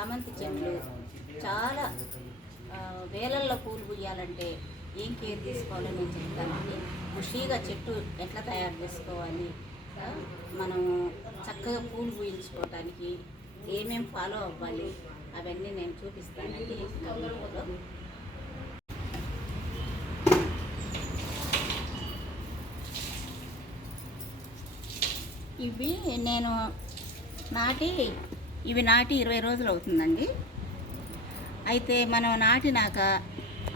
చామంతి చెట్లు చాలా వేలల్లో పూలు పూయాలంటే ఏం కేర్ తీసుకోవాలో నేను చెప్తానండి. ఖుషీగా చెట్టు ఎట్లా తయారు చేసుకోవాలి, మనము చక్కగా పూలు పూయించుకోవటానికి ఏమేమి ఫాలో అవ్వాలి అవన్నీ నేను చూపిస్తానండి వీడియోలో. ఇవి నాటి 20 రోజులు అవుతుందండి. అయితే మనం నాటినాక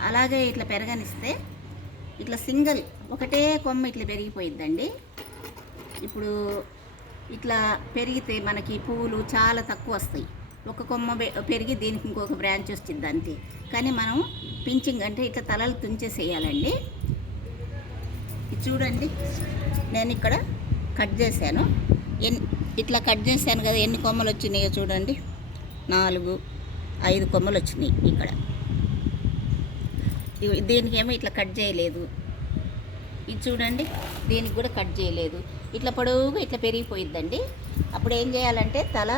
అలాగే ఇట్లా పెరగనిస్తే ఇట్లా సింగిల్ ఒకటే కొమ్మ ఇట్లా పెరిగిపోయిద్దండి. ఇప్పుడు ఇట్లా పెరిగితే మనకి పువ్వులు చాలా తక్కువ వస్తాయి. ఒక కొమ్మ పెరిగి దీనికి ఇంకొక బ్రాంచ్ వచ్చింది అంతే. కానీ మనం పించింగ్ అంటే ఇట్లా తలలు తుంచేసేయాలండి. ఇది చూడండి, నేను ఇక్కడ కట్ చేశాను. ఇట్లా కట్ చేశాను కదా, ఎన్ని కొమ్మలు వచ్చినాయో చూడండి. 4-5 కొమ్మలు వచ్చినాయి ఇక్కడ. దీనికేమో ఇట్లా కట్ చేయలేదు. ఇది చూడండి, దీనికి కూడా కట్ చేయలేదు. ఇట్లా పొడవుగా ఇట్లా పెరిగిపోయిద్దండి. అప్పుడు ఏం చేయాలంటే తల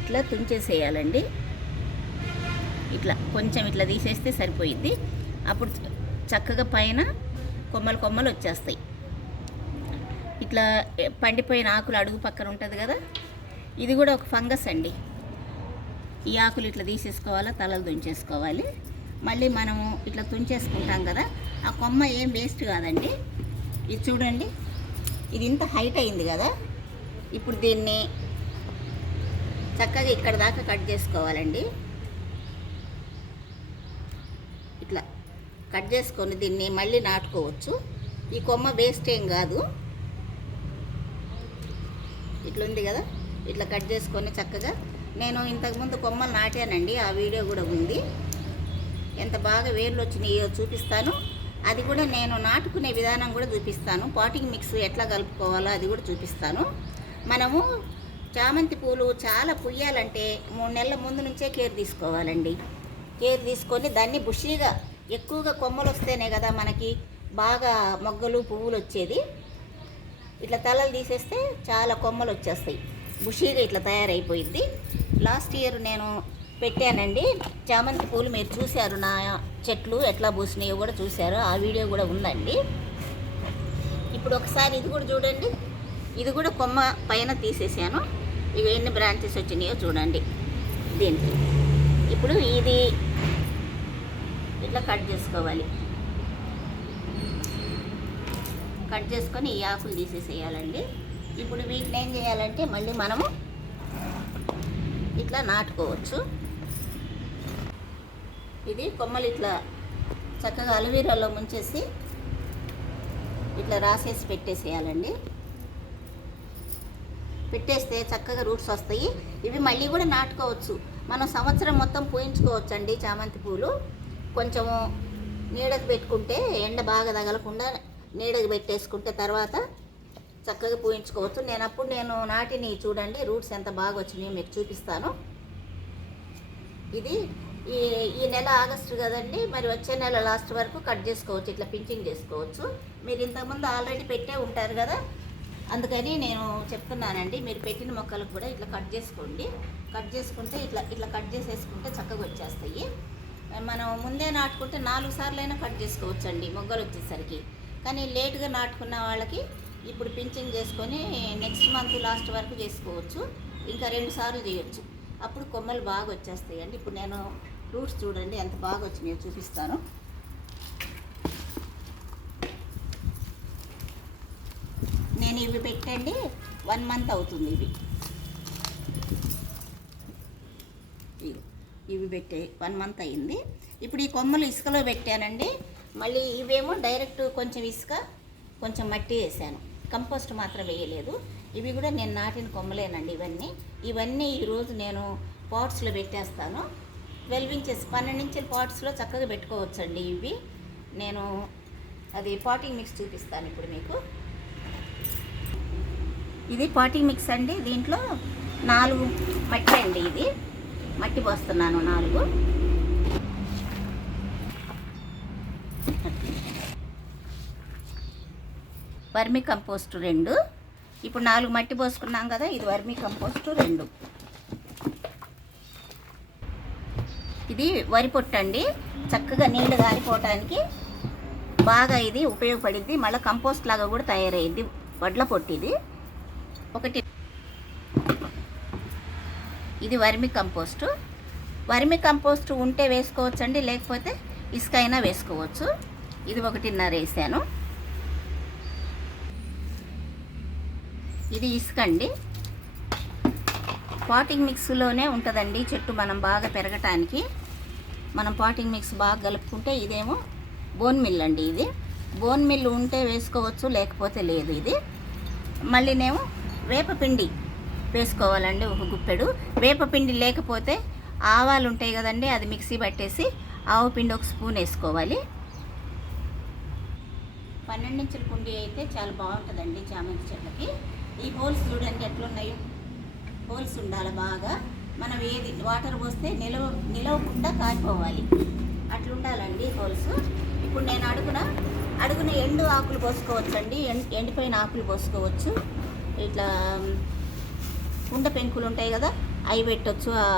ఇట్లా తుంచేసేయాలండి. ఇట్లా కొంచెం ఇట్లా తీసేస్తే సరిపోయిద్ది. అప్పుడు చక్కగా పైన కొమ్మలు వచ్చేస్తాయి. ఇట్లా పండిపోయిన ఆకులు అడుగు పక్కన ఉంటుంది కదా, ఇది కూడా ఒక ఫంగస్ అండి. ఈ ఆకులు ఇట్లా తీసేసుకోవాలా, తలలు తుంచేసుకోవాలి. మళ్ళీ మనము ఇట్లా తుంచేసుకుంటాం కదా, ఆ కొమ్మ ఏం వేస్ట్ కాదండి. ఇది చూడండి, ఇది ఇంత హైట్ అయింది కదా. ఇప్పుడు దీన్ని చక్కగా ఇక్కడ దాకా కట్ చేసుకోవాలండి. ఇట్లా కట్ చేసుకొని దీన్ని మళ్ళీ నాటుకోవచ్చు. ఈ కొమ్మ వేస్ట్ ఏం కాదు. ఇట్లా ఉంది కదా, ఇట్లా కట్ చేసుకొని చక్కగా నేను ఇంతకుముందు కొమ్మలు నాటానండి, ఆ వీడియో కూడా ఉంది. ఎంత బాగా వేర్లు వచ్చినాయో చూపిస్తాను. అది కూడా నేను నాటుకునే విధానం కూడా చూపిస్తాను. పాటింగ్ మిక్స్ ఎట్లా కలుపుకోవాలో అది కూడా చూపిస్తాను. మనము చామంతి పూలు చాలా పుయ్యాలంటే 3 నెలల ముందు నుంచే కేర్ తీసుకోవాలండి. కేర్ తీసుకొని దాన్ని బుషీగా ఎక్కువగా కొమ్మలు వస్తేనే కదా మనకి బాగా మొగ్గలు పువ్వులు వచ్చేది. ఇట్లా తలలు తీసేస్తే చాలా కొమ్మలు వచ్చేస్తాయి, బుషీగా ఇట్లా తయారైపోయింది. లాస్ట్ ఇయర్ నేను పెట్టానండి చామంతి పూలు, మీరు చూశారు. నా చెట్లు ఎట్లా పూసినాయో కూడా చూశారు, ఆ వీడియో కూడా ఉందండి. ఇప్పుడు ఒకసారి ఇది కూడా చూడండి. ఇది కూడా కొమ్మ పైన తీసేసాను. ఇవి ఎన్ని బ్రాంచెస్ వచ్చినాయో చూడండి దీనికి. ఇప్పుడు ఇది ఇట్లా కట్ చేసుకోవాలి. కట్ చేసుకొని ఈ ఆకులు తీసేసేయాలండి. ఇప్పుడు వీటిని ఏం చేయాలంటే మళ్ళీ మనము ఇట్లా నాటుకోవచ్చు. ఇది కొమ్మలు ఇట్లా చక్కగా అలవీరాలో ముంచేసి ఇట్లా రాసేసి పెట్టేసేయాలండి. పెట్టేస్తే చక్కగా రూట్స్ వస్తాయి. ఇవి మళ్ళీ కూడా నాటుకోవచ్చు. మనం సంవత్సరం మొత్తం పూయించుకోవచ్చు అండి చామంతి పూలు. కొంచెము నీడకు పెట్టుకుంటే, ఎండ బాగా తగలకుండా నీడకు పెట్టేసుకుంటే తర్వాత చక్కగా పూయించుకోవచ్చు. నేను నాటిని చూడండి, రూట్స్ ఎంత బాగా వచ్చినాయో మీకు చూపిస్తాను. ఇది ఈ నెల ఆగస్టు కదండి, మరి వచ్చే నెల లాస్ట్ వరకు కట్ చేసుకోవచ్చు, ఇట్లా పించింగ్ చేసుకోవచ్చు. మీరు ఇంతకుముందు ఆల్రెడీ పెట్టే ఉంటారు కదా, అందుకని నేను చెప్తున్నానండి. మీరు పెట్టిన మొక్కలకు కూడా ఇట్లా కట్ చేసుకోండి. కట్ చేసుకుంటే ఇట్లా కట్ చేసేసుకుంటే చక్కగా వచ్చేస్తాయి. మనం ముందే నాటుకుంటే 4 సార్లైనా కట్ చేసుకోవచ్చు అండి మొగ్గలు వచ్చేసరికి. కానీ లేటుగా నాటుకున్న వాళ్ళకి ఇప్పుడు పించింగ్ చేసుకొని నెక్స్ట్ మంత్ లాస్ట్ వరకు చేసుకోవచ్చు. ఇంకా 2 సార్లు చేయొచ్చు, అప్పుడు కొమ్మలు బాగా వచ్చేస్తాయి అండి. ఇప్పుడు నేను రూట్స్ చూడండి ఎంత బాగా వచ్చినాయో చూపిస్తాను. నేను ఇవి పెట్టండి 1 మంత్ అవుతుంది. ఇవి పెట్టే 1 మంత్ అయింది. ఇప్పుడు ఈ కొమ్మలు ఇసుకలో పెట్టానండి. మళ్ళీ ఇవేమో డైరెక్ట్ కొంచెం ఇసుక కొంచెం మట్టి వేసాను, కంపోస్ట్ మాత్రం వేయలేదు. ఇవి కూడా నేను నాటిన కొమ్మలేనండి. ఇవన్నీ ఈరోజు నేను పాట్స్లో పెట్టేస్తాను. 12 ఇంచెస్ 12 ఇంచుల పాట్స్లో చక్కగా పెట్టుకోవచ్చండి. ఇవి నేను అది పాటింగ్ మిక్స్ చూపిస్తాను ఇప్పుడు మీకు. ఇది పాటింగ్ మిక్స్ అండి. దీంట్లో 4 మట్టి అండి. ఇది మట్టి పోస్తున్నాను 4. Vermi compost 2. ఇప్పుడు 4 మట్టి పోసుకున్నాం కదా, ఇది వర్మీ కంపోస్ట్ 2. ఇది వరి పొట్టు అండి. చక్కగా నీళ్లు గారిపోవటానికి బాగా ఇది ఉపయోగపడింది. మళ్ళీ కంపోస్ట్ లాగా కూడా తయారయ్యింది. వడ్ల పొట్టు ఇది ఒకటి. ఇది వర్మి కంపోస్టు. వర్మి కంపోస్ట్ ఉంటే వేసుకోవచ్చండి, లేకపోతే ఇసుక అయినా వేసుకోవచ్చు. ఇది 1.5 వేసాను. ఇది ఇసుక అండి. పాటింగ్ మిక్స్లోనే ఉంటుందండి చెట్టు మనం బాగా పెరగటానికి. మనం పాటింగ్ మిక్స్ బాగా కలుపుకుంటే, ఇదేమో బోన్ మిల్ అండి. ఇది బోన్ మిల్ ఉంటే వేసుకోవచ్చు, లేకపోతే లేదు. ఇది మళ్ళీనేమో వేపపిండి వేసుకోవాలండి, ఒక గుప్పెడు. వేపపిండి లేకపోతే ఆవాలు ఉంటాయి కదండి, అది మిక్సీ పట్టేసి ఆవు పిండి 1 స్పూన్ వేసుకోవాలి. 12 ఇంచుల కుండీ అయితే చాలా బాగుంటుందండి చామంతి చెట్లకి. ఈ హోల్స్ చూడండి ఎట్లున్నాయో. హోల్స్ ఉండాలి బాగా. మనం ఏది వాటర్ పోస్తే నిలవకుండా కారిపోవాలి, అట్లుండాలండి హోల్స్. ఇప్పుడు నేను అడుగున ఎండు ఆకులు పోసుకోవచ్చండి, ఎండిపోయిన ఆకులు పోసుకోవచ్చు. ఇట్లా కుండ పెంకులు ఉంటాయి కదా, అవి పెట్టవచ్చు ఆ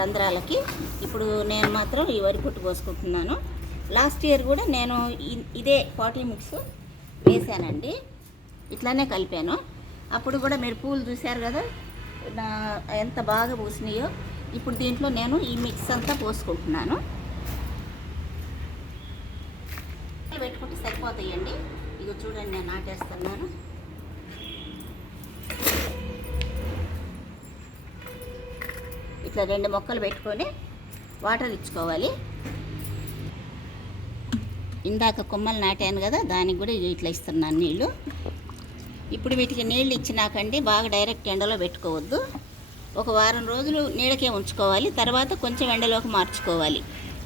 రంధ్రాలకి. ఇప్పుడు నేను మాత్రం ఈ వరి పొట్టు పోసుకుంటున్నాను. లాస్ట్ ఇయర్ కూడా నేను ఇదే పాటీ మిక్స్ వేసానండి, ఇట్లానే కలిపాను. అప్పుడు కూడా మీరు పూలు చూశారు కదా ఎంత బాగా పూసినాయో. ఇప్పుడు దీంట్లో నేను ఈ మిక్స్ అంతా పోసుకుంటున్నాను. పెట్టుకుంటే సరిపోతాయండి. ఇగో చూడండి, నేను నాటేస్తున్నాను. ఇట్లా 2 మొక్కలు పెట్టుకొని వాటర్ ఇచ్చుకోవాలి. ఇందాక కొమ్మలు నాటాను కదా, దానికి కూడా ఇట్లా ఇస్తున్నాను నీళ్ళు. ఇప్పుడు వీటికి నీళ్ళు ఇచ్చినాకండి బాగా డైరెక్ట్ ఎండలో పెట్టుకోవద్దు. ఒక వారం రోజులు నీడకే ఉంచుకోవాలి, తర్వాత కొంచెం ఎండలోకి మార్చుకోవాలి.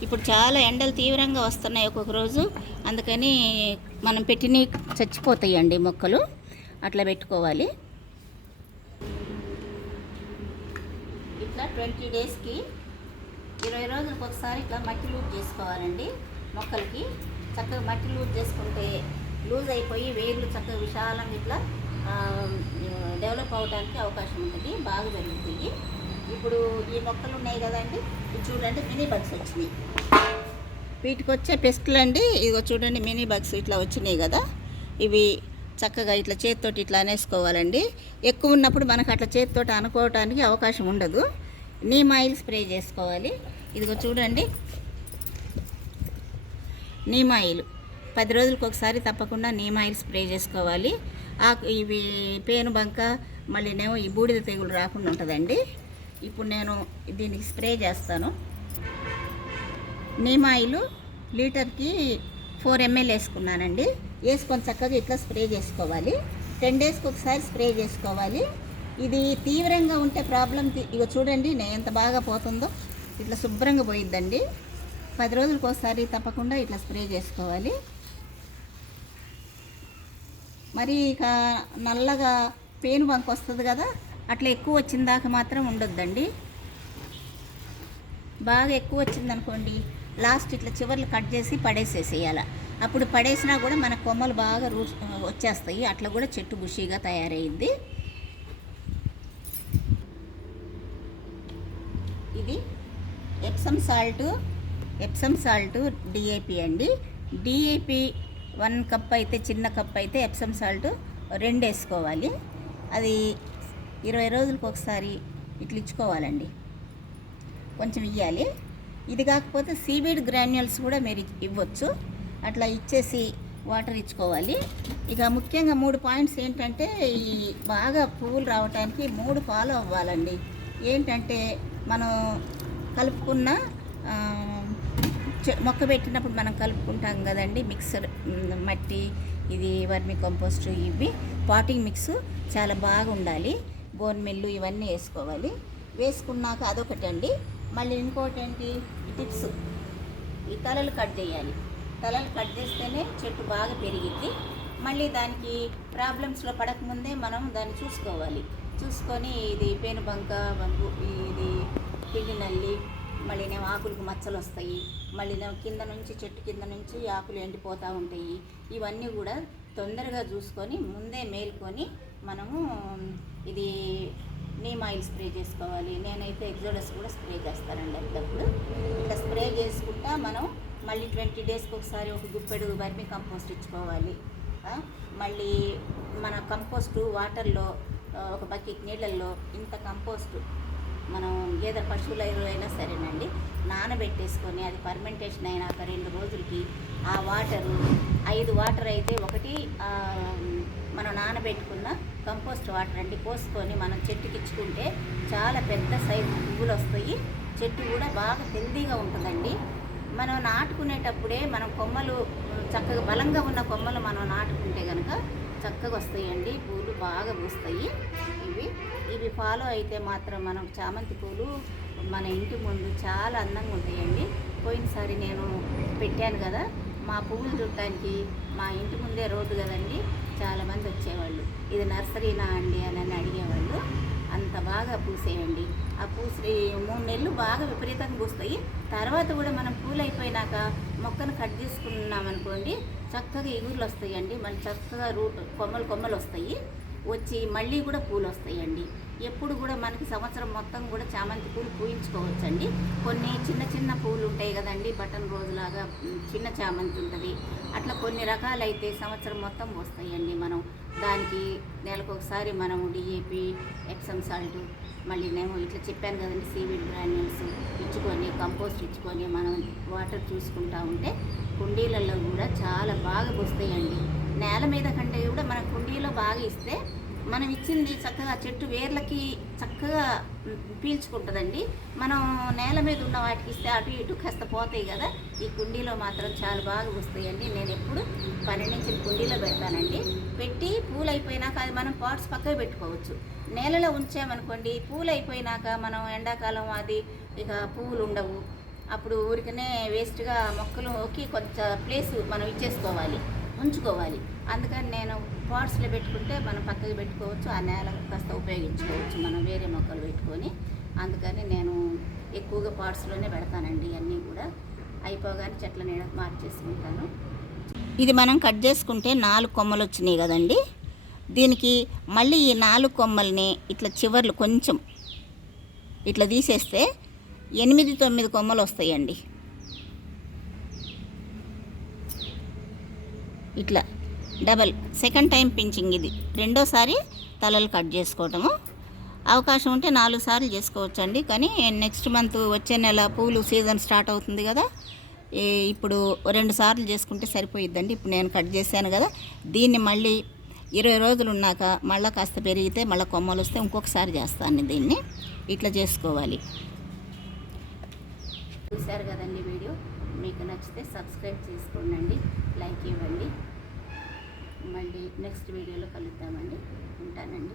ఇప్పుడు చాలా ఎండలు తీవ్రంగా వస్తున్నాయి ఒక్కొక్క రోజు, అందుకని మనం పెట్టినవి చచ్చిపోతాయండి మొక్కలు. అట్లా పెట్టుకోవాలి. ఇట్లా 20 డేస్కి 20 రోజులకు ఒకసారి ఇట్లా మట్టి లూజ్ చేసుకోవాలండి మొక్కలకి. చక్కగా మట్టి లూజ్ చేసుకుంటే లూజ్ అయిపోయి వేర్లు చక్కగా విశాలంగా ఇట్లా డెవలప్ అవడానికి అవకాశం ఉంటుంది, బాగా పెరుగుతాయి. ఇప్పుడు ఈ మొక్కలు ఉన్నాయి కదండి, ఇది చూడండి మినీ బగ్స్ వచ్చినాయి. వీటికి వచ్చే పెస్టులు అండి, ఇదిగో చూడండి మినీ బగ్స్ ఇట్లా వచ్చినాయి కదా. ఇవి చక్కగా ఇట్లా చేతితోటి ఇట్లా అనేసుకోవాలండి. ఎక్కువ ఉన్నప్పుడు మనకు అట్లా చేతితోటి అనుకోవటానికి అవకాశం ఉండదు. నీమ్ ఆయిల్ స్ప్రే చేసుకోవాలి. ఇదిగో చూడండి, నీమ్ ఆయిల్ 10 రోజులకు ఒకసారి తప్పకుండా నీమ్ ఆయిల్ స్ప్రే చేసుకోవాలి. ఇవి పేనుబంక మళ్ళీనేమో ఈ బూడిద తెగులు రాకుండా ఉంటుందండి. ఇప్పుడు నేను దీనికి స్ప్రే చేస్తాను. నీమ్ ఆయిల్ లీటర్కి 4 ml వేసుకున్నానండి. వేసుకొని చక్కగా ఇట్లా స్ప్రే చేసుకోవాలి. 10 డేస్కి ఒకసారి స్ప్రే చేసుకోవాలి. ఇది తీవ్రంగా ఉంటే ప్రాబ్లం ఇక చూడండి నేను ఎంత బాగా పోతుందో, ఇట్లా శుభ్రంగా పోయిద్దండి. 10 రోజులకు ఒకసారి తప్పకుండా ఇట్లా స్ప్రే చేసుకోవాలి. మరి ఇక నల్లగా పేను బంక వస్తుంది కదా, అట్లా ఎక్కువ వచ్చిన దాకా మాత్రం ఉండొద్దండి. బాగా ఎక్కువ వచ్చిందనుకోండి, లాస్ట్ ఇట్లా చివర్లు కట్ చేసి పడేసేసేయాలి. అప్పుడు పడేసినా కూడా మన కొమ్మలు బాగా వచ్చేస్తాయి. అట్లా కూడా చెట్టు బుషీగా తయారయ్యిద్ది. ఇది ఎప్సమ్ సాల్ట్ డిఏపి అండి. డిఏపి 1 కప్ అయితే, చిన్న కప్ అయితే ఎప్సమ్ సాల్ట్ 2 వేసుకోవాలి. అది 20 రోజులకు ఒకసారి ఇట్లా ఇచ్చుకోవాలండి, కొంచెం ఇవ్వాలి. ఇది కాకపోతే సీవీడ్ గ్రాన్యూల్స్ కూడా మీరు ఇవ్వచ్చు. అట్లా ఇచ్చేసి వాటర్ ఇచ్చుకోవాలి. ఇక ముఖ్యంగా 3 పాయింట్స్ ఏంటంటే, ఈ బాగా పువ్వులు రావడానికి 3 ఫాలో అవ్వాలండి. ఏంటంటే మనం కలుపుకున్న మొక్క పెట్టినప్పుడు మనం కలుపుకుంటాం కదండి మిక్సర్ మట్టి, ఇది వర్మి కంపోస్ట్, ఇవి పాటింగ్ మిక్స్ చాలా బాగా ఉండాలి. బోన్ మిల్లు ఇవన్నీ వేసుకోవాలి. వేసుకున్నాక అదొకటి అండి. మళ్ళీ ఇంకోటి ఏంటి, టిప్స్, ఈ తలలు కట్ చేయాలి. తలలు కట్ చేస్తేనే చెట్టు బాగా పెరిగిద్ది. మళ్ళీ దానికి ప్రాబ్లమ్స్లో పడకముందే మనం దాన్ని చూసుకొని ఇది పేనుబంక, ఇది పిండి నల్లి, మళ్ళీ ఆకులకు మచ్చలు వస్తాయి, మళ్ళీ కింద నుంచి చెట్టు కింద నుంచి ఆకులు ఎండిపోతూ ఉంటాయి. ఇవన్నీ కూడా తొందరగా చూసుకొని ముందే మేల్కొని మనము ఇది నీమ్ ఆయిల్ స్ప్రే చేసుకోవాలి. నేనైతే ఎగ్జోడస్ కూడా స్ప్రే చేస్తానండి అప్పుడప్పుడు. ఇట్లా స్ప్రే చేసుకుంటా మనం మళ్ళీ 20 డేస్కి ఒకసారి ఒక గుప్పెడు వర్మి కంపోస్ట్ ఇచ్చుకోవాలి. మళ్ళీ మన కంపోస్టు వాటర్లో ఒక బకెట్ నీళ్ళల్లో ఇంత కంపోస్టు మనం గేదె పశువుల ఎరువు అయినా సరేనండి నానబెట్టేసుకొని అది ఫర్మెంటేషన్ అయినాక 2 రోజులకి ఆ వాటరు 5 వాటర్ అయితే ఒకటి మనం నానబెట్టుకున్న కంపోస్ట్ వాటర్ అండి పోసుకొని మనం చెట్టుకి ఇచ్చుకుంటే చాలా పెద్ద సైజు పువ్వులు వస్తాయి. చెట్టు కూడా బాగా హెల్దీగా ఉంటుందండి. మనం నాటుకునేటప్పుడే మనం కొమ్మలు చక్కగా బలంగా ఉన్న కొమ్మలు మనం నాటుకుంటే కనుక చక్కగా వస్తాయండి, పూలు బాగా పూస్తాయి. ఇవి ఫాలో అయితే మాత్రం మనం చామంతి పూలు మన ఇంటి ముందు చాలా అందంగా ఉంటాయండి. పోయినసారి నేను పెట్టాను కదా, మా పువ్వులు చూడటానికి మా ఇంటి ముందే రోడ్డు కదండి, చాలామంది వచ్చేవాళ్ళు ఇది నర్సరీనా అండి అని అడిగేవాళ్ళు. అంత బాగా పూసేయండి. ఆ పూసి 3 నెలలు బాగా విపరీతంగా పూస్తాయి. తర్వాత కూడా మనం పూలు అయిపోయినాక మొక్కను కట్ చేసుకున్నామనుకోండి చక్కగా ఇగుర్లు వస్తాయండి. మళ్ళీ చక్కగా కొమ్మలు వస్తాయి. వచ్చి మళ్ళీ కూడా పూలు వస్తాయండి. ఎప్పుడు కూడా మనకి సంవత్సరం మొత్తం కూడా చామంతి పూలు పూయించుకోవచ్చండి. కొన్ని చిన్న చిన్న పూలు ఉంటాయి కదండి, బటన్ రోజులాగా చిన్న చామంతి ఉంటుంది. అట్లా కొన్ని రకాలైతే సంవత్సరం మొత్తం వస్తాయండి. మనం దానికి నెలకు ఒకసారి మనము డిఏపి, ఎప్సమ్ సాల్ట్, మళ్ళీ నేను ఇట్లా చెప్పాను కదండి సీవీడ్ గ్రాన్యూల్స్ ఇచ్చుకొని కంపోస్ట్ ఇచ్చుకొని మనం వాటర్ చూసుకుంటూ ఉంటే కుండీలలో కూడా చాలా బాగా వస్తాయండి. నేల మీద కంటే కూడా మన కుండీలో బాగా ఇస్తే మనం ఇచ్చింది చక్కగా చెట్టు వేర్లకి చక్కగా పీల్చుకుంటుందండి. మనం నేల మీద ఉన్న వాటికి ఇస్తే అటు ఇటు కాస్త పోతాయి కదా, ఈ కుండీలో మాత్రం చాలా బాగా వస్తాయండి. నేను ఎప్పుడు 12 ఇంచుల కుండీలో పెడతానండి. పెట్టి పూలు అయిపోయినాక అది మనం పాట్స్ పక్కకు పెట్టుకోవచ్చు. నేలలో ఉంచామనుకోండి పూలు అయిపోయినాక మనం ఎండాకాలం అది ఇక పువ్వులు ఉండవు, అప్పుడు ఊరికనే వేస్ట్గా మొక్కలుకి కొంచెం ప్లేస్ మనం ఉంచుకోవాలి. అందుకని నేను పాట్స్లో పెట్టుకుంటే మనం పక్కకి పెట్టుకోవచ్చు, ఆ నేల కాస్త ఉపయోగించుకోవచ్చు మనం వేరే మొక్కలు పెట్టుకొని. అందుకని నేను ఎక్కువగా పాట్స్లోనే పెడతానండి. అన్నీ కూడా అయిపోగానే చెట్ల నీడ మార్చేసుకుంటాను. ఇది మనం కట్ చేసుకుంటే 4 కొమ్మలు వచ్చినాయి కదండి. దీనికి మళ్ళీ ఈ 4 కొమ్మల్ని ఇట్లా చివర్లు కొంచెం ఇట్లా తీసేస్తే 8-9 కొమ్మలు వస్తాయండి. ఇట్లా డబల్ సెకండ్ టైం పించింగ్. ఇది రెండోసారి తలలు కట్ చేసుకోవటము. అవకాశం ఉంటే 4 సార్లు చేసుకోవచ్చండి. కానీ నెక్స్ట్ మంత్ వచ్చే నెల పూలు సీజన్ స్టార్ట్ అవుతుంది కదా, ఇప్పుడు 2 సార్లు చేసుకుంటే సరిపోయిద్దండి. ఇప్పుడు నేను కట్ చేశాను కదా, దీన్ని మళ్ళీ 20 రోజులు ఉన్నాక మళ్ళీ కాస్త పెరిగితే మళ్ళీ కొమ్మలు వస్తే ఇంకొకసారి చేస్తాను. దీన్ని ఇట్లా చేసుకోవాలి. చూశారు కదండి వీడియో. మీకు నచ్చితే సబ్స్క్రైబ్ చేసుకోండి, లైక్ ఇవ్వండి. మళ్ళీ నెక్స్ట్ వీడియోలో కలుద్దామండి. ఉంటానండి.